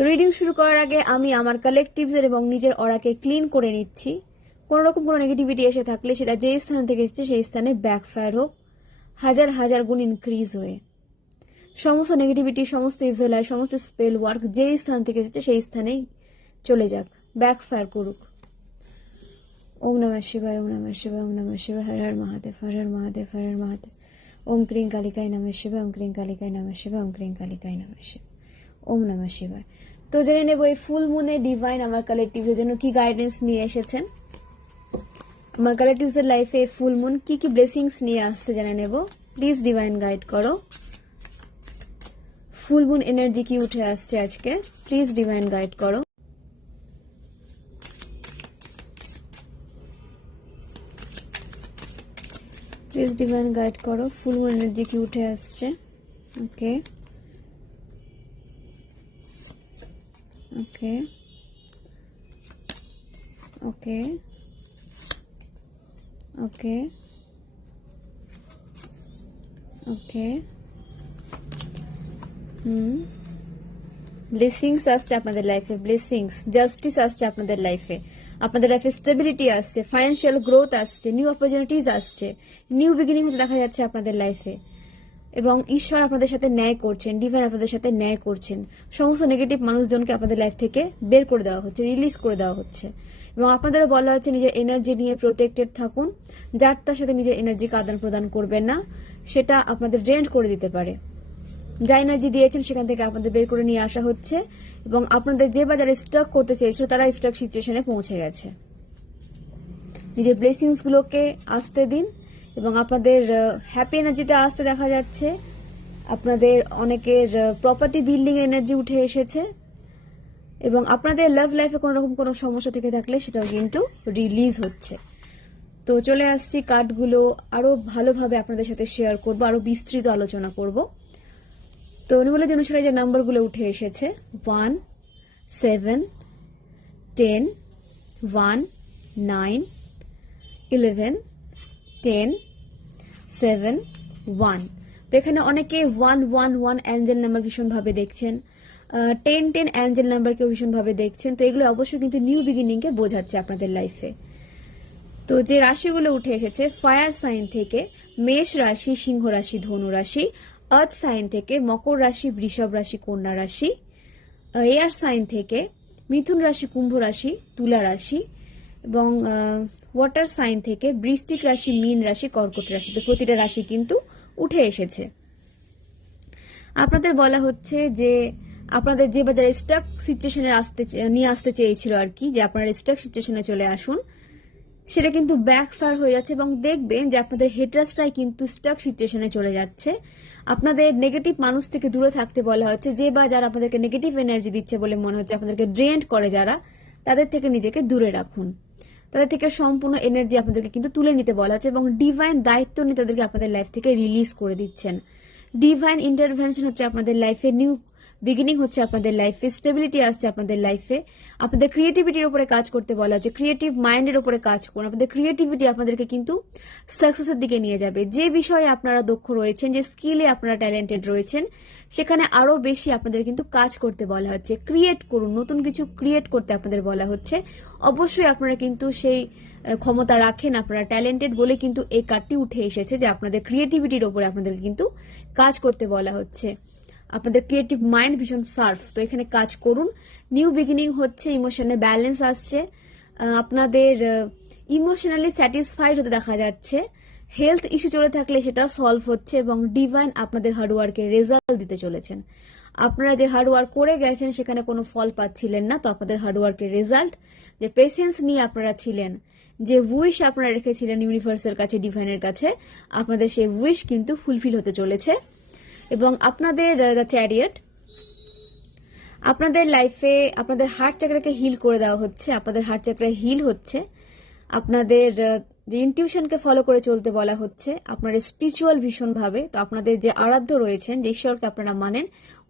তো রিডিং শুরু করার আগে আমি আমার কালেকটিভসের এবং নিজের অরাকে ক্লিন করে নিচ্ছি। কোনো রকম কোনো নেগেটিভিটি এসে থাকলে সেটা যেই স্থান থেকে এসেছে সেই স্থানে ব্যাকফায়ার হোক, হাজার হাজার গুণ ইনক্রিজ হয়ে সমস্ত নেগেটিভিটি, সমস্ত ইভেল আই, সমস্ত স্পেল ওয়ার্ক যেই স্থান থেকে এসেছে সেই স্থানেই চলে যাক, ব্যাকফায়ার করুক। ওম নমঃ শিবায়, ওম নমঃ শিবায়, ওম নমঃ শিবায়, হর হর মহাদেব, হর হর মহাদেব, হর হর মহাদেব। ওম ক্রিং কালিকায় নমঃ শিবায়, ওম ক্রিং কালিকায় নমঃ শিবায়, ওম ক্রিং কালিকায় নমঃ শিবায়, ওম নমঃ শিবায়। তো জেনে নেব এই ফুল মুনে ডিভাইন আমার কালেকটিভের জন্য কি গাইডেন্স নিয়ে এসেছেন। আমার কালেকটিভসের লাইফে ফুল মুন কি কি ব্লেসিংস নিয়ে আসছে জেনে নেব। প্লিজ ডিভাইন গাইড করো। ফুল মুন এনার্জি কি উঠে আসছে আজকে, প্লিজ ডিভাইন গাইড করো। প্লিজ ডিভাইন গাইড করো, ফুল মুন এনার্জি কি উঠে আসছে। ওকে ওকে ওকে ওকে ওকে ব্লেসিংস আসছে আপনাদের লাইফে, ব্লেসিংস, জাস্টিস আসছে আপনাদের লাইফে, আপনাদের লাইফে স্টেবিলিটি আসছে, ফাইন্যান্সিয়াল গ্রোথ আসছে, নিউ অপরচুনিটিস আসছে, নিউ বিগিনিং হতে দেখা যাচ্ছে আপনাদের লাইফে। এবং ঈশ্বর আপনাদের সাথে ন্যায় করছেন, ডিভাইন আপনাদের সাথে ন্যায় করছেন। সমস্ত নেগেটিভ মানুষজনকে আপনাদের লাইফ থেকে বের করে দেওয়া হচ্ছে, রিলিজ করে দেওয়া হচ্ছে। এবং আপনাদেরও বলা হচ্ছে নিজের এনার্জি নিয়ে প্রোটেক্টেড থাকুন, যার তার সাথে নিজের এনার্জিকে আদান প্রদান করবেন না, সেটা আপনাদের ড্রেন্ড করে দিতে পারে। যা এনার্জি দিয়েছেন সেখান থেকে আপনাদের বের করে নিয়ে আসা হচ্ছে এবং আপনাদের যে বাজারে স্টক করতে চেয়েছিল তারা স্টক সিচুয়েশনে পৌঁছে গেছে। নিজের ব্লেসিংসগুলোকে আসতে দিন এবং আপনাদের হ্যাপি এনার্জিতে আসতে দেখা যাচ্ছে। আপনাদের অনেকের প্রপার্টি বিল্ডিং এনার্জি উঠে এসেছে এবং আপনাদের লাভ লাইফে কোনো রকম কোনো সমস্যা থেকে থাকলে সেটাও কিন্তু রিলিজ হচ্ছে। তো চলে আসছি, কার্ডগুলো আরও ভালোভাবে আপনাদের সাথে শেয়ার করব, আরও বিস্তৃত আলোচনা করব। তো অনুমূলের অনুসারে যে নাম্বারগুলো উঠে এসেছে 1, 7, 10, 1, 9, 11, 10, 7, 1। তো এখানে অনেকে 111 অ্যাঞ্জেল নাম্বার ভীষণভাবে দেখছেন, 1010 অ্যাঞ্জেল নাম্বারকেও ভীষণভাবে দেখছেন। তো এগুলো অবশ্যই কিন্তু নিউ বিগিনিংকে বোঝাচ্ছে আপনাদের লাইফে। তো যে রাশিগুলো উঠে এসেছে, ফায়ার সাইন থেকে মেষ রাশি, সিংহ রাশি, ধনু রাশি, আর্থ সাইন থেকে মকর রাশি, বৃষভ রাশি, কন্যা রাশি, এয়ার সাইন থেকে মিথুন রাশি, কুম্ভ রাশি, তুলা রাশি এবং ওয়াটার সাইন থেকে বৃশ্চিক রাশি, মীন রাশি, কর্কট রাশি। তো প্রতিটা রাশি কিন্তু উঠে এসেছে। আপনাদের বলা হচ্ছে যে আপনাদের যে বাজারে স্টক সিচুয়েশনে নিয়ে আসতে চেয়েছিল আর কি, যে আপনারা স্টক সিচুয়েশনে চলে আসুন, সেটা কিন্তু ব্যাকফায়ার হয়ে যাচ্ছে এবং দেখবেন যে আপনাদের হেটার্সরাই কিন্তু স্টক সিচুয়েশনে চলে যাচ্ছে। আপনাদের নেগেটিভ মানুষ থেকে দূরে থাকতে বলা হচ্ছে, যে বা যারা আপনাদেরকে নেগেটিভ এনার্জি দিচ্ছে বলে মনে হচ্ছে, আপনাদেরকে ড্রেন্ড করে যারা, তাদের থেকে নিজেকে দূরে রাখুন। তাদের থেকে সম্পূর্ণ এনার্জি আপনাদেরকে কিন্তু তুলে নিতে বলা হচ্ছে এবং ডিভাইন দায়িত্ব নিয়ে তাদেরকে আপনাদের লাইফ থেকে রিলিজ করে দিচ্ছেন। ডিভাইন ইন্টারভেনশন হচ্ছে আপনাদের লাইফে, নিউ বিগিনিং হচ্ছে আপনাদের লাইফে, স্টেবিলিটি আসছে আপনাদের লাইফে। আপনাদের ক্রিয়েটিভিটির উপরে কাজ করতে বলা হচ্ছে, ক্রিয়েটিভ মাইন্ডের উপরে কাজ করুন। আপনাদের ক্রিয়েটিভিটি আপনাদেরকে কিন্তু সাকসেসের দিকে নিয়ে যাবে। যে বিষয়ে আপনারা দক্ষ রয়েছেন, যে স্কিলে আপনারা ট্যালেন্টেড রয়েছেন, সেখানে আরো বেশি আপনাদের কিন্তু কাজ করতে বলা হচ্ছে। ক্রিয়েট করুন, নতুন কিছু ক্রিয়েট করতে আপনাদের বলা হচ্ছে। অবশ্যই আপনারা কিন্তু সেই ক্ষমতা রাখেন, আপনারা ট্যালেন্টেড বলে কিন্তু এই কার্ডটি উঠে এসেছে যে আপনাদের ক্রিয়েটিভিটির উপরে আপনাদেরকে কিন্তু কাজ করতে বলা হচ্ছে। আপনাদের ক্রিয়েটিভ মাইন্ড ভীষণ শার্প, তো এখানে কাজ করুন। নিউ বিগিনিং হচ্ছে, ইমোশনে ব্যালেন্স আসছে, আপনাদের ইমোশনালি স্যাটিসফাইড হতে দেখা যাচ্ছে। হেলথ ইস্যু চলে থাকলে সেটা সলভ হচ্ছে এবং ডিভাইন আপনাদের হার্ডওয়ার্কের রেজাল্ট দিতে চলেছেন। আপনারা যে হার্ডওয়ার্ক করে গেছেন সেখানে কোনো ফল পাচ্ছিলেন না, তো আপনাদের হার্ডওয়ার্কের রেজাল্ট, যে পেশেন্স নিয়ে আপনারা ছিলেন, যে উইশ আপনারা রেখেছিলেন ইউনিভার্সের কাছে, ডিভাইনের কাছে, আপনাদের সেই উইশ কিন্তু ফুলফিল হতে চলেছে। এবং আপনাদের চ্যারিয়ট, আপনাদের লাইফে আপনাদের হার্ট চাকরাকে হিল করে দেওয়া হচ্ছে, আপনাদের হার্ট চাকরা হিল হচ্ছে। আপনাদের যে ইনটিউশনকে ফলো করে চলতে বলা হচ্ছে, আপনার স্পিরিচুয়াল ভীষণভাবে। তো আপনাদের যে আরাধ্য রয়েছেন, যে ঈশ্বরকে আপনারা মানেন,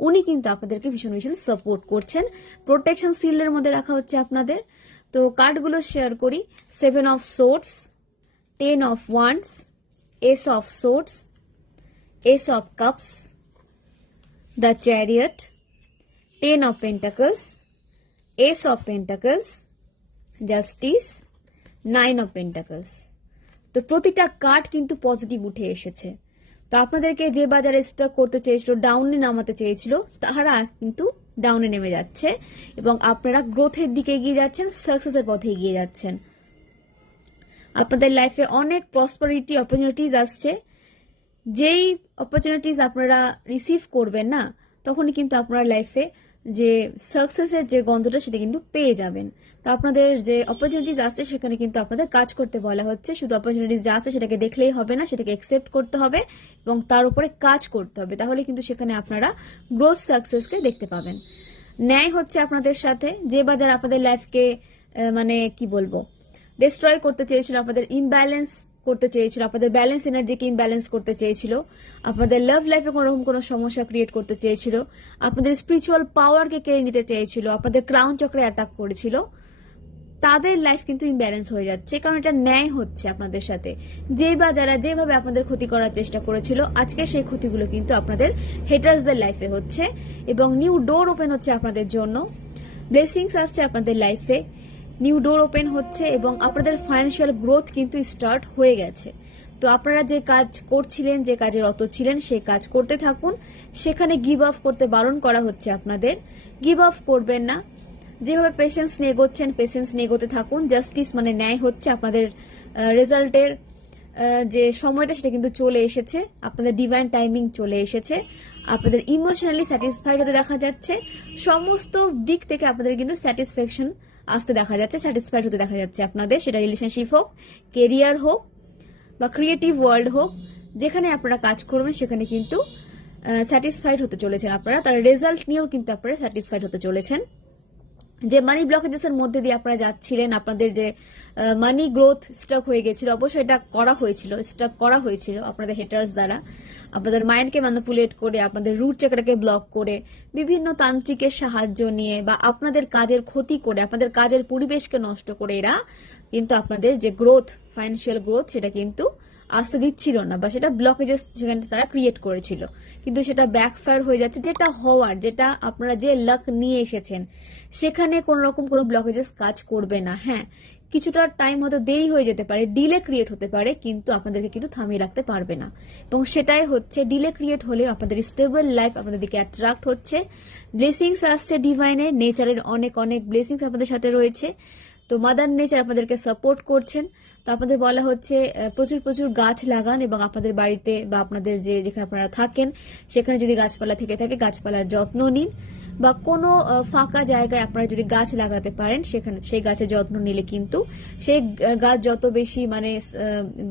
উনি কিন্তু আপনাদেরকে ভীষণ ভীষণ সাপোর্ট করছেন। প্রোটেকশন শিল্ডের মধ্যে রাখা হচ্ছে আপনাদের। তো কার্ডগুলো শেয়ার করি। 7 of swords, 10 of wands, S of swords, S of cups, the chariot, 10 of Pentacles, Ace of Pentacles, Justice, 9 of Pentacles। তো প্রতিটা কার্ড কিন্তু পজিটিভ উঠে এসেছে। তো আপনাদেরকে যে বাজারে স্টক করতে চেয়েছিল, ডাউনে নামাতে চেয়েছিল, তারা কিন্তু ডাউনে নেমে যাচ্ছে এবং আপনারা গ্রোথের দিকে এগিয়ে যাচ্ছেন, সাকসেসের পথে এগিয়ে যাচ্ছেন। আপনাদের লাইফে অনেক প্রসপারিটি অপরচুনিটিস আসছে। যেই অপরচুনিটিস আপনারা রিসিভ করবেন না, তখনই কিন্তু আপনার লাইফে যে সাকসেসের যে গন্ধটা সেটা কিন্তু পেয়ে যাবেন। তো আপনাদের যে অপরচুনিটিস আসছে সেখানে কিন্তু আপনাদের কাজ করতে বলা হচ্ছে। শুধু অপরচুনিটিস যা আসছে সেটাকে দেখলেই হবে না, সেটাকে অ্যাকসেপ্ট করতে হবে এবং তার উপরে কাজ করতে হবে। তাহলে কিন্তু সেখানে আপনারা গ্রোথ সাকসেসকে দেখতে পাবেন। ন্যায় হচ্ছে আপনাদের সাথে। যে বাজার আপনাদের লাইফকে মানে কি বলবো, ডিস্ট্রয় করতে চেয়েছিল, আপনাদের ইমব্যালেন্স করতে চেয়েছিল, আপনাদের ব্যালেন্স এনার্জিকে ইমব্যালেন্স করতে চেয়েছিল, আপনাদের লাভ লাইফে কোনো রকম কোনো সমস্যা ক্রিয়েট করতে চেয়েছিল, আপনাদের স্পিরিচুয়াল পাওয়ারকে কেড়ে নিতে চেয়েছিল, আপনাদের ক্রাউন চক্রে অ্যাটাক করেছিল, তাদের লাইফ কিন্তু ইমব্যালেন্স হয়ে যাচ্ছে। কারণ এটা ন্যায় হচ্ছে আপনাদের সাথে। যে বা যারা যেভাবে আপনাদের ক্ষতি করার চেষ্টা করেছিল, আজকে সেই ক্ষতিগুলো কিন্তু আপনাদের হেটার্সদের লাইফে হচ্ছে এবং নিউ ডোর ওপেন হচ্ছে আপনাদের জন্য। ব্লেসিংস আসছে আপনাদের লাইফে, নিউ ডোর ওপেন হচ্ছে এবং আপনাদের ফাইন্যান্সিয়াল গ্রোথ কিন্তু স্টার্ট হয়ে গেছে। তো আপনারা যে কাজ করছিলেন, যে কাজে রত ছিলেন, সেই কাজ করতে থাকুন। সেখানে গিভ আপ করতে বারণ করা হচ্ছে আপনাদের। গিভ আপ করবেন না। যেভাবে পেশেন্স নিয়ে এগোচ্ছেন, পেশেন্স নিয়ে এগোতে থাকুন। জাস্টিস মানে ন্যায় হচ্ছে। আপনাদের রেজাল্টের যে সময়টা সেটা কিন্তু চলে এসেছে, আপনাদের ডিভাইন টাইমিং চলে এসেছে। আপনাদের ইমোশনালি স্যাটিসফাইড হতে দেখা যাচ্ছে। সমস্ত দিক থেকে আপনাদের কিন্তু স্যাটিসফ্যাকশন আসতে দেখা যাচ্ছে, স্যাটিসফাইড হতে দেখা যাচ্ছে আপনাদের। সেটা রিলেশনশিপ হোক, কেরিয়ার হোক বা ক্রিয়েটিভ ওয়ার্ল্ড হোক, যেখানে আপনারা কাজ করবেন সেখানে কিন্তু স্যাটিসফাইড হতে চলেছেন আপনারা। তার রেজাল্ট নিয়েও কিন্তু আপনারা স্যাটিসফাইড হতে চলেছেন। যে মানি ব্লকেজেসের মধ্যে দিয়ে আপনারা যাচ্ছিলেন, আপনাদের যে মানি গ্রোথ স্টক হয়ে গেছিল, অবশ্যই এটা করা হয়েছিল, স্টক করা হয়েছিল আপনাদের হেটার্স দ্বারা। আপনাদের মাইন্ডকে ম্যানিপুলেট করে, আপনাদের রুট চক্রটাকে ব্লক করে, বিভিন্ন তান্ত্রিকের সাহায্য নিয়ে বা আপনাদের কাজের ক্ষতি করে, আপনাদের কাজের পরিবেশকে নষ্ট করে এরা কিন্তু আপনাদের যে গ্রোথ, ফাইন্যান্সিয়াল গ্রোথ, সেটা কিন্তু আসতে দিচ্ছিল না বা সেটা ব্লকেজেস সেখানে তারা ক্রিয়েট করেছিল। কিন্তু সেটা ব্যাকফায়ার হয়ে যাচ্ছে। যেটা হওয়ার, যেটা আপনারা যে লাক নিয়ে এসেছেন, সেখানে কোনো রকম কোনো ব্লকেজেস কাজ করবে না। হ্যাঁ, কিছুটা টাইম হয়তো দেরি হয়ে যেতে পারে, ডিলে ক্রিয়েট হতে পারে, কিন্তু আপনাদেরকে কিন্তু থামিয়ে রাখতে পারবে না। এবং সেটাই হচ্ছে, ডিলে ক্রিয়েট হলেও আপনাদের স্টেবল লাইফ আপনাদের দিকে অ্যাট্রাক্ট হচ্ছে। ব্লেসিংস আসছে ডিভাইনের, নেচারের অনেক অনেক ব্লেসিংস আপনাদের সাথে রয়েছে। তো মাদার নেচার আপনাদেরকে সাপোর্ট করছেন। তো আপনাদের বলা হচ্ছে প্রচুর প্রচুর গাছ লাগান এবং আপনাদের বাড়িতে বা আপনাদের যেখানে আপনারা থাকেন সেখানে যদি গাছপালা থেকে থাকে, গাছপালার যত্ন নিন। বা কোনো ফাঁকা জায়গায় আপনারা যদি গাছ লাগাতে পারেন, সেখানে সেই গাছের যত্ন নিলে কিন্তু সেই গাছ যত বেশি মানে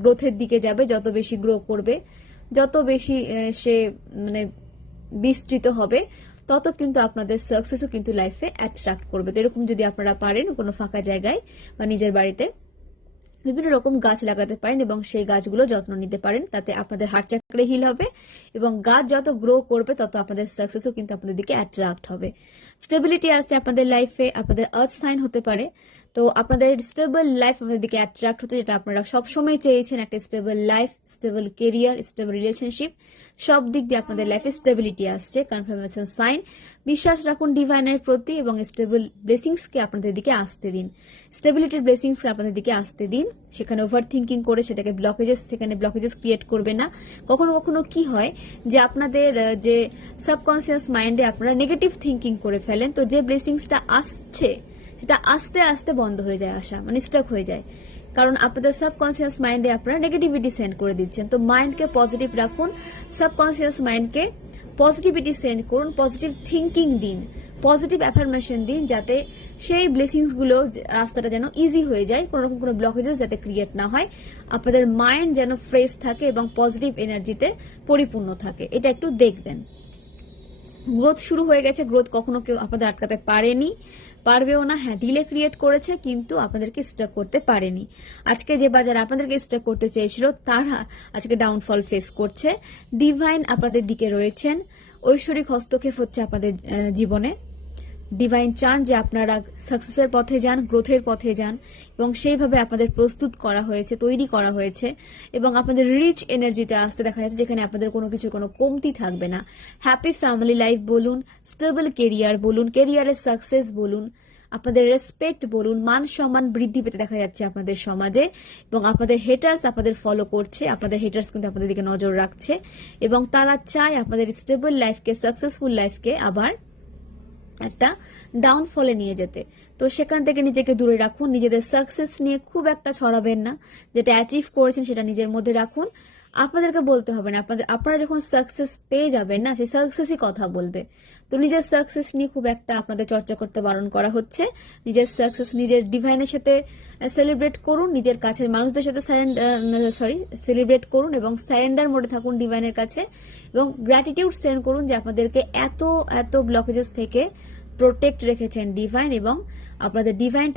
গ্রোথের দিকে যাবে, যত বেশি গ্রো করবে, যত বেশি সে মানে বিস্তৃত হবে, তত কিন্তু আপনাদের সাকসেসও কিন্তু লাইফে অ্যাট্রাক্ট করবে। তো এরকম যদি আপনারা পারেন কোনো ফাঁকা জায়গায় বা নিজের বাড়িতে বিভিন্ন রকম গাছ লাগাতে পারেন এবং সেই গাছগুলো যত্ন নিতে পারেন, তাতে আপনাদের হার্ট চক্রে হিল হবে এবং গাছ যত গ্রো করবে তত আপনাদের সাকসেসও কিন্তু আপনাদের দিকে অ্যাট্রাক্ট হবে। স্টেবিলিটি আসছে আপনাদের লাইফে, আপনাদের আর্থ সাইন হতে পারে। তো আপনাদের স্টেবল লাইফ আপনাদের দিকে অ্যাট্রাক্ট হচ্ছে, যেটা আপনারা সবসময় চেয়েছেন, একটা stable life, stable career, stable relationship, সব দিক দিয়ে আপনাদের লাইফে স্টেবিলিটি আসছে। Confirmation sign. বিশ্বাস রাখুন ডিভাইনের প্রতি এবং স্টেবল ব্লেসিংসকে আপনাদের দিকে আসতে দিন। স্টেবিলিটির ব্লেসিংসকে আপনাদের দিকে আসতে দিন। সেখানে ওভার থিঙ্কিং করে সেটাকে সেখানে ব্লকেজেস ক্রিয়েট করবে না। কখনো কখনো কি হয় যে আপনাদের যে সাবকনসিয়াস মাইন্ডে আপনারা নেগেটিভ থিঙ্কিং করে ফেলেন, তো যে ব্লেসিংসটা আসছে সেটা আস্তে আস্তে বন্ধ হয়ে যায়, আসা মানে স্টাক হয়ে যায়। কারণ আপনাদের সাবকনসিয়াস মাইন্ডে আপনারা নেগেটিভিটি সেন্ড করে দিচ্ছেন। তো মাইন্ডকে পজিটিভ রাখুন, সাবকনসিয়াস মাইন্ডকে পজিটিভিটি সেন্ড করুন, পজিটিভ থিঙ্কিং দিন, পজিটিভ অ্যাফার্মেশন দিন, যাতে সেই ব্লেসিংসগুলো রাস্তাটা যেন ইজি হয়ে যায়, কোনো রকম কোনো ব্লকেজেস যাতে ক্রিয়েট না হয়, আপনাদের মাইন্ড যেন ফ্রেশ থাকে এবং পজিটিভ এনার্জিতে পরিপূর্ণ থাকে, এটা একটু দেখবেন। গ্রোথ শুরু হয়ে গেছে, গ্রোথ কখনো কেউ আপনাদের আটকাতে পারেনি, পারবেও না। হ্যাঁ, ডিলে ক্রিয়েট করেছে কিন্তু আপনাদেরকে স্টাক করতে পারেনি। আজকে যে বাজার আপনাদেরকে স্টাক করতে চেয়েছিল তারা আজকে ডাউনফল ফেস করছে। ডিভাইন আপনাদের দিকে রয়েছেন, ঐশ্বরিক হস্তক্ষেপ হচ্ছে আপনাদের জীবনে। ডিভাইন চান যে আপনারা সাকসেসের পথে যান, গ্রোথের পথে যান, এবং সেইভাবে আপনাদের প্রস্তুত করা হয়েছে, তৈরি করা হয়েছে, এবং আপনাদের রিচ এনার্জিতে আসতে দেখা যাচ্ছে, যেখানে আপনাদের কোনো কিছুর কোনো কমতি থাকবে না। হ্যাপি ফ্যামিলি লাইফ বলুন, স্টেবল কেরিয়ার বলুন, কেরিয়ারের সাকসেস বলুন, আপনাদের রেসপেক্ট বলুন, মান সম্মান বৃদ্ধি পেতে দেখা যাচ্ছে আপনাদের সমাজে, এবং আপনাদের হেটার্স আপনাদের ফলো করছে, আপনাদের হেটার্স কিন্তু আপনাদের দিকে নজর রাখছে, এবং তারা চায় আপনাদের স্টেবল লাইফকে, সাকসেসফুল লাইফকে আবার একটা ডাউনফলে নিয়ে যেতে। তো সেখান থেকে নিজেকে দূরে রাখুন, নিজেদের সাকসেস নিয়ে খুব একটা ছড়াবেন না, যেটা অ্যাচিভ করেছেন সেটা নিজের মধ্যে রাখুন। আপনাদেরকে বলতে হবে না, আপনারা যখন সাকসেস পেয়ে যাবেন না, সেই সাকসেসই কথা বলবে। তো নিজের সাকসেস নিয়ে খুব একটা আপনাদের চর্চা করতে বারণ করা হচ্ছে। নিজের সাকসেস নিজের ডিভাইনের সাথে সেলিব্রেট করুন, নিজের কাছের মানুষদের সাথে সেলিব্রেট করুন, এবং সারেন্ডার মোডে থাকুন ডিভাইনের কাছে, এবং গ্র্যাটিটিউড সেন্ড করুন যে আপনাদেরকে এত এত ব্লকেজেস থেকে প্রোটেক্ট রেখেছেন ডিভাইন, এবং আপনাদের ডিভাইন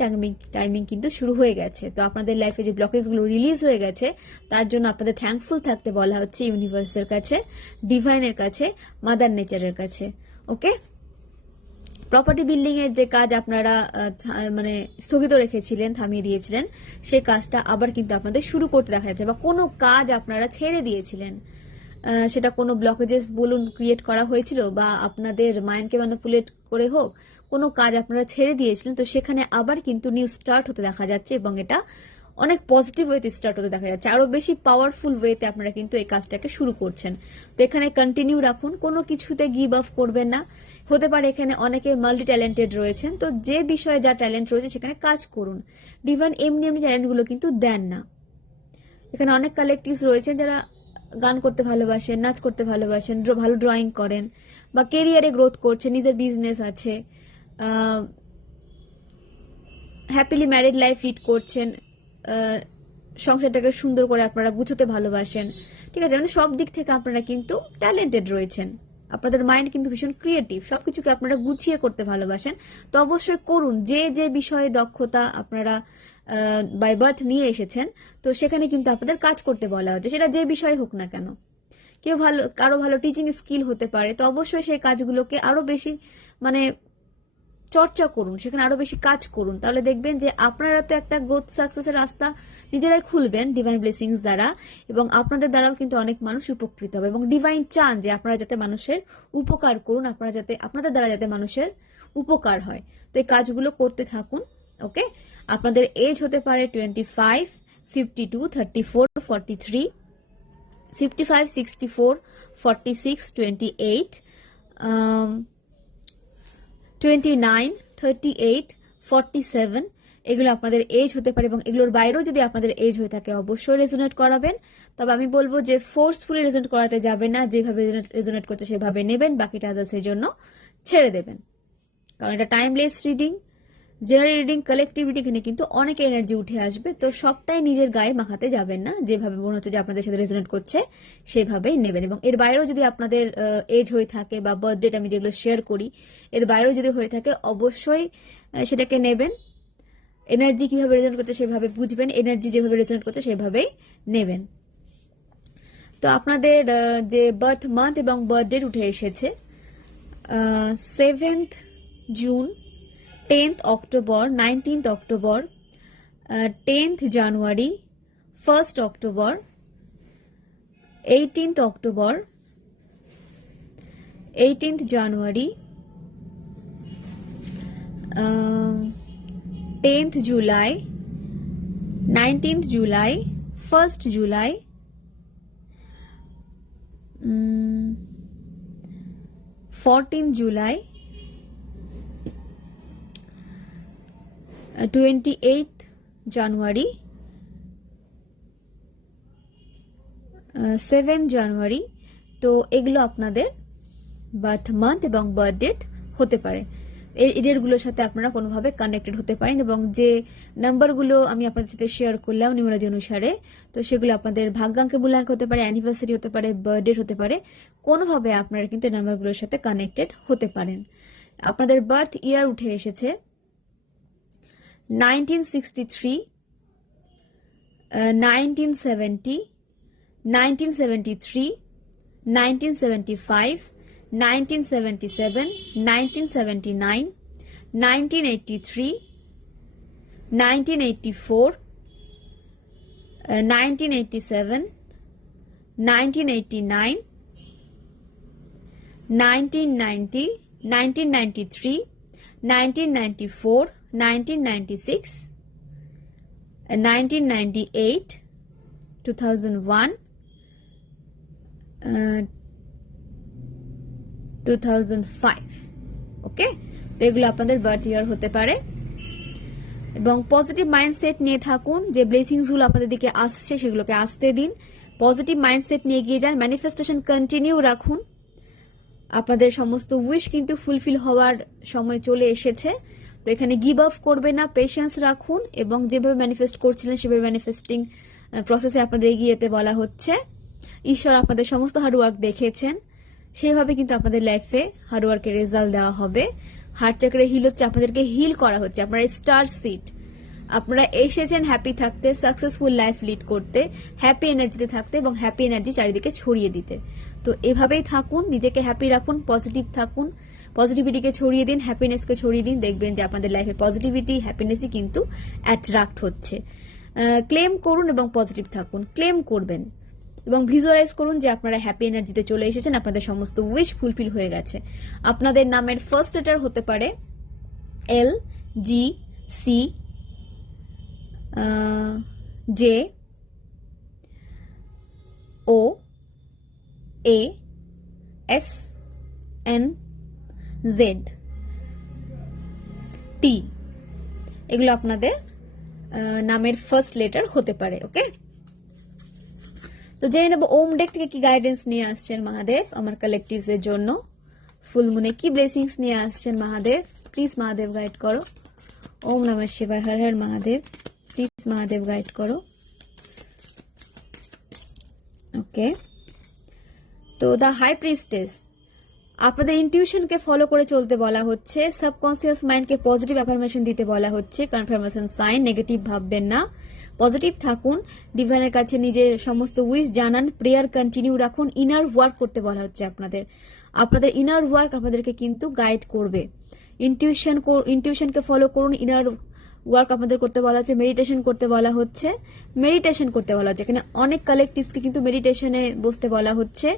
টাইমিং কিন্তু শুরু হয়ে গেছে। তো আপনাদের লাইফে যে ব্লকেজগুলো রিলিজ হয়ে গেছে তার জন্য আপনাদের থ্যাঙ্কফুল থাকতে বলা হচ্ছে ইউনিভার্সের কাছে, ডিভাইনের কাছে, মাদার নেচারের কাছে। ওকে, প্রপার্টি বিল্ডিং এর যে কাজ আপনারা মানে স্থগিত রেখেছিলেন, থামিয়ে দিয়েছিলেন, সেই কাজটা আবার কিন্তু আপনাদের শুরু করতে দেখা যাচ্ছে, বা কোনো কাজ আপনারা ছেড়ে দিয়েছিলেন, সেটা কোনো ব্লকেজেস বলুন ক্রিয়েট করা হয়েছিল, বা আপনাদের মাইন্ডকে ম্যানিপুলেট করে হোক, কোনো কাজ আপনারা ছেড়ে দিয়েছিলেন, তো সেখানে আবার কিন্তু নিউ স্টার্ট হতে দেখা যাচ্ছে, এবং এটা অনেক পজিটিভ ওয়েতে স্টার্ট হতে দেখা যাচ্ছে, আরো বেশি পাওয়ারফুল ওয়েতে আপনারা কিন্তু এই কাজটাকে শুরু করছেন। তো এখানে কন্টিনিউ রাখুন, কোনো কিছুতে গিভ আপ করবেন না। হতে পারে এখানে অনেকে মাল্টি ট্যালেন্টেড রয়েছেন, তো যে বিষয়ে যা ট্যালেন্ট রয়েছে সেখানে কাজ করুন। ডিভাইন এমনি এমনি ট্যালেন্টগুলো কিন্তু দেন না। এখানে অনেক কালেক্টিভস রয়েছেন যারা গান করতে ভালোবাসেন, নাচ করতে ভালোবাসেন, ভালো ড্রয়িং করেন, বা কেরিয়ারে গ্রোথ করছেন, নিজের বিজনেস আছে, হ্যাপিলি ম্যারিড লাইফ লিড করছেন, সংসারটাকে সুন্দর করে আপনারা গুছোতে ভালোবাসেন, ঠিক আছে, মানে সব দিক থেকে আপনারা কিন্তু ট্যালেন্টেড রয়েছেন। আপনাদের মাইন্ড কিন্তু ভীষণ ক্রিয়েটিভ, সবকিছুকে আপনারা গুছিয়ে করতে ভালোবাসেন। তো অবশ্যই করুন, যে যে বিষয়ে দক্ষতা আপনারা বাই বার্থ নিয়ে এসেছেন, তো সেখানে কিন্তু আপনাদের কাজ করতে বলা হচ্ছে, সেটা যে বিষয় হোক না কেন। কেউ কারো ভালো টিচিং স্কিল হতে পারে, তো অবশ্যই সেই কাজগুলোকে আরো বেশি মানে চর্চা করুন, সেখানে আরো বেশি কাজ করুন, তাহলে দেখবেন যে আপনারা তো একটা গ্রোথ সাকসেসের রাস্তা নিজেরাই খুলবেন ডিভাইন ব্লেসিংস দ্বারা, এবং আপনাদের দ্বারাও কিন্তু অনেক মানুষ উপকৃত হবে, এবং ডিভাইন চান যে আপনারা যাতে মানুষের উপকার করুন, আপনাদের দ্বারা যাতে মানুষের উপকার হয়। তো এই কাজগুলো করতে থাকুন। ওকে, আপনাদের এজ হতে পারে 25, 52, 34, 43, 55, 64, 46, 28, 29, 38, 47, এগুলো আপনাদের এজ হতে পারে, এবং এগুলোর বাইরেও যদি আপনাদের এজ হয়ে থাকে অবশ্যই রেজোনেট করাবেন। তবে আমি বলবো যে ফোর্সফুলি রেজোনেট করাতে যাবেন না, যেভাবে রেজোনেট করছে সেভাবে নেবেন, বাকিটা আদার্সের জন্য ছেড়ে দেবেন, কারণ এটা timeless reading, general reading, collective reading, এখানে কিন্তু অনেক এনার্জি উঠে আসবে। তো সবটাই নিজের গায়ে মাখাতে যাবেন না, যেভাবে মনে হচ্ছে যে আপনাদের সাথে রেজোনেট করছে সেভাবেই নেবেন। এবং এর বাইরেও যদি আপনাদের এজ হয়ে থাকে, বা বার্থ ডেট আমি যেগুলো শেয়ার করি এর বাইরেও যদি হয়ে থাকে, অবশ্যই সেটাকে নেবেন। এনার্জি কিভাবে রেজোনেট করছে সেভাবে বুঝবেন, এনার্জি যেভাবে রেজোনেট করছে সেভাবেই নেবেন। তো আপনাদের যে বার্থ মান্থ এবং বার্থ ডেট উঠে এসেছে 7th June, 10th October, 19th October, 10th জানুয়ারি, 1st October, 18th October, 18th জানুয়ারি, 10th July, 19th July, 1st July, 14th July, 28th জানুয়ারি, 7 জানুয়ারি। তো এগুলো আপনাদের বার্থ মান্থ এবং বার্থ ডেট হতে পারে। এই ডেটগুলোর সাথে আপনারা কোনোভাবে কানেক্টেড হতে পারেন, এবং যে নাম্বারগুলো আমি আপনাদের সাথে শেয়ার করলাম নিউমারোলজি অনুসারে, তো সেগুলো আপনাদের ভাগ্যাঙ্কে মূল্যাঙ্ক হতে পারে, অ্যানিভার্সারি হতে পারে, বার্থ ডেট হতে পারে, কোনোভাবে আপনারা কিন্তু এই নাম্বারগুলোর সাথে কানেক্টেড হতে পারেন। আপনাদের বার্থ ইয়ার উঠে এসেছে 1963, 1970, 1973, 1975, 1977, 1979, 1983, 1984, 1987, 1989, 1990, 1993, 1994, 1996, 1998, 2001, 2005. ওকে, তো এগুলো আপনাদের বার্থ ইয়ার হতে পারে। এবং পজিটিভ মাইন্ডসেট নিয়ে থাকুন, যে ব্লেসিংসগুলো আপনাদের দিকে আসছে সেগুলোকে আসতে দিন, পজিটিভ মাইন্ডসেট নিয়ে গিয়ে যান, ম্যানিফেস্টেশন কন্টিনিউ রাখুন। আপনাদের সমস্ত উইশ কিন্তু ফুলফিল হওয়ার সময় চলে এসেছে। তো এখানে গিভ আপ করবে না, পেশেন্স রাখুন এবং যেভাবে ম্যানিফেস্ট করছিলেন সেভাবে ম্যানিফেস্টিং প্রসেসে আপনাদের এগিয়ে যেতে বলা হচ্ছে। ঈশ্বর আপনাদের সমস্ত হার্ডওয়ার্ক দেখেছেন, সেভাবে কিন্তু আপনাদের লাইফে হার্ডওয়ার্কের রেজাল্ট দেওয়া হবে। হার্ট চাকরে হিল হচ্ছে, আপনাদেরকে হিল করা হচ্ছে। আপনারা স্টার সিড, আপনারা এসেছেন হ্যাপি থাকতে, সাকসেসফুল লাইফ লিড করতে, হ্যাপি এনার্জিতে থাকতে এবং হ্যাপি এনার্জি চারিদিকে ছড়িয়ে দিতে। তো এভাবেই থাকুন, নিজেকে হ্যাপি রাখুন, পজিটিভ থাকুন, পজিটিভিটিকে ছড়িয়ে দিন, হ্যাপিনেসকে ছড়িয়ে দিন। দেখবেন যে আপনাদের লাইফে পজিটিভিটি, হ্যাপিনেসই কিন্তু অ্যাট্রাক্ট হচ্ছে। ক্লেম করুন এবং পজিটিভ থাকুন, ক্লেম করবেন এবং ভিজুয়ালাইজ করুন যে আপনারা হ্যাপি এনার্জিতে চলে এসেছেন, আপনাদের সমস্ত উইশ ফুলফিল হয়ে গেছে। আপনাদের নামের ফার্স্ট লেটার হতে পারে এল, জি, সি, জে, ও, এ, এস, এন, জেড, টি। এগুলো আপনাদের নামের ফার্স্ট লেটার হতে পারে। ওকে, তো জেনে নেব ওম ডেক থেকে কি গাইডেন্স নিয়ে আসছেন মহাদেব আমার কালেকটিভস এর জন্য। ফুল মুনে কি ব্লেসিংস নিয়ে আসছেন মহাদেব, প্লিজ মহাদেব গাইড করো। ওম নমঃ শিবায়, হর হর মহাদেব, প্লিজ মহাদেব গাইড করো। ওকে, তো দ্য হাই প্রিস্টেস, আপনাদের ইনটিউশনকে ফলো করে চলতে বলা হচ্ছে, সাবকনসিয়াস মাইন্ডকে পজিটিভ অ্যাফার্মেশন দিতে বলা হচ্ছে। কনফার্মেশন সাইন, নেগেটিভ ভাববেন না, পজিটিভ থাকুন, ডিভাইনের কাছে নিজের সমস্ত উইশ জানান, প্রেয়ার কন্টিনিউ রাখুন, ইনার ওয়ার্ক করতে বলা হচ্ছে আপনাদের। আপনাদের ইনার ওয়ার্ক আপনাদেরকে কিন্তু গাইড করবে। ইনটিউশনকে ফলো করুন, ইনার ওয়ার্ক আপনাদের করতে বলা হচ্ছে, মেডিটেশন করতে বলা হচ্ছে, মেডিটেশন করতে বলা হচ্ছে। এখানে অনেক কালেকটিভসকে কিন্তু মেডিটেশনে বসতে বলা হচ্ছে,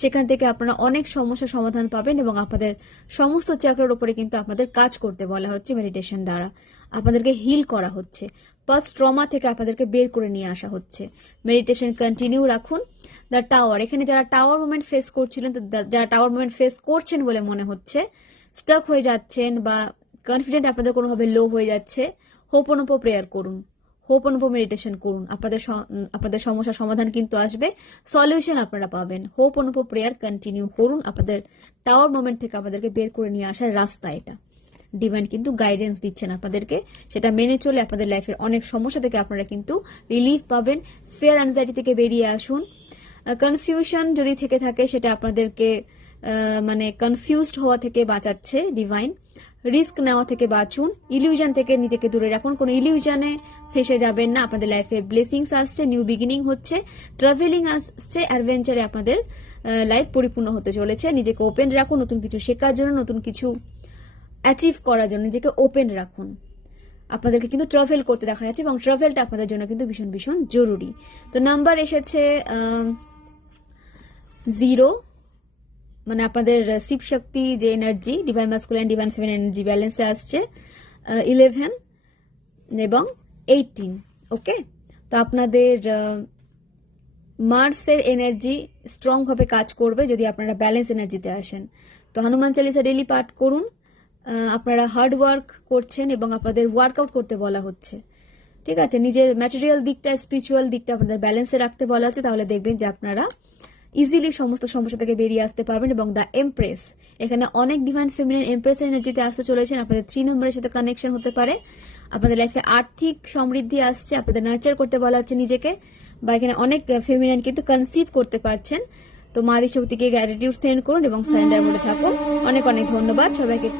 সেখান থেকে আপনারা অনেক সমস্যার সমাধান পাবেন এবং আপনাদের সমস্ত চাকরার উপরে কিন্তু আপনাদের কাজ করতে বলা হচ্ছে। মেডিটেশন দ্বারা আপনাদেরকে হিল করা হচ্ছে, পাস্ট ট্রমা থেকে আপনাদেরকে বের করে নিয়ে আসা হচ্ছে। মেডিটেশন কন্টিনিউ রাখুন। দ্য টাওয়ার, এখানে যারা টাওয়ার মুভমেন্ট ফেস করছিলেন, যারা টাওয়ার মুভমেন্ট ফেস করছেন বলে মনে হচ্ছে, স্টাক হয়ে যাচ্ছেন বা কনফিডেন্ট আপনাদের কোনোভাবে লো হয়ে যাচ্ছে, হোপনোপো প্রেয়ার করুন, হোপনোপো মেডিটেশন করুন, আপনাদের সমস্যার সমাধান কিন্তু আসবে, সলিউশন আপনারা পাবেন। হোপনোপো প্রেয়ার কন্টিনিউ করুন, আপনাদের টাওয়ার মোমেন্ট থেকে আপনাদেরকে বের করে নিয়ে আসার রাস্তা এটা। ডিভাইন কিন্তু গাইডেন্স দিচ্ছেন আপনাদেরকে, সেটা মেনে চলে আপনাদের লাইফের অনেক সমস্যা থেকে আপনারা কিন্তু রিলিফ পাবেন। ফিয়ার অ্যাংজাইটি থেকে বেরিয়ে আসুন। কনফিউশন যদি থেকে থাকে সেটা আপনাদেরকে মানে কনফিউজড হওয়া থেকে বাঁচাচ্ছে ডিভাইন। রিস্ক নেওয়া থেকে বাঁচুন, ইলিউশন থেকে নিজেকে দূরে রাখুন, কোনো ইলিউশনে ফেসে যাবেন না। আপনাদের লাইফে ব্লেসিংস আসছে, নিউ বিগিনিং হচ্ছে, ট্রাভেলিং আসছে, অ্যাডভেঞ্চারে আপনাদের লাইফ পরিপূর্ণ হতে চলেছে। নিজেকে ওপেন রাখুন নতুন কিছু শেখার জন্য, নতুন কিছু অ্যাচিভ করার জন্য নিজেকে ওপেন রাখুন। আপনাদেরকে কিন্তু ট্রাভেল করতে দেখা যাচ্ছে এবং ট্রাভেলটা আপনাদের জন্য কিন্তু ভীষণ ভীষণ জরুরি। তো নাম্বার এসেছে 0, মানে আপনাদের শিব শক্তি যে energy, divine masculine divine feminine energy ব্যালেন্সে আসছে, 11 এবং 18। ওকে, তো আপনাদের মার্সের এনার্জি স্ট্রং ভাবে কাজ করবে যদি আপনারা ব্যালেন্স এনার্জিতে আসেন। তো হনুমান চালিসা ডেইলি পাঠ করুন। আপনারা হার্ড ওয়ার্ক করছেন এবং আপনাদের ওয়ার্কআউট করতে বলা হচ্ছে, ঠিক আছে। নিজের ম্যাটেরিয়াল দিকটা, স্পিরিচুয়াল দিকটা আপনাদের ব্যালেন্সে রাখতে বলা হচ্ছে, তাহলে দেখবেন যে আপনারা ইজিলি সমস্ত সমস্যা থেকে বেরিয়ে আসতে পারবেন। এবং দ্য এমপ্রেস, এখানে অনেক ডিভাইন ফেমিনিন এমপ্রেস এনার্জিতে আসতে চলেছেন। আপনাদের 3 নম্বরের সাথে কানেকশন হতে পারে। আপনাদের লাইফে আর্থিক সমৃদ্ধি আসছে, আপনাদের নার্চার করতে বলা হচ্ছে নিজেকে, বা এখানে অনেক ফেমিনিন কিন্তু কনসিভ করতে পারছেন। তো মা আদি শক্তিকে গ্র্যাটিটিউড সেন্ড করুন এবং সারেন্ডার মোডে থাকুন। অনেক অনেক ধন্যবাদ সবাইকে।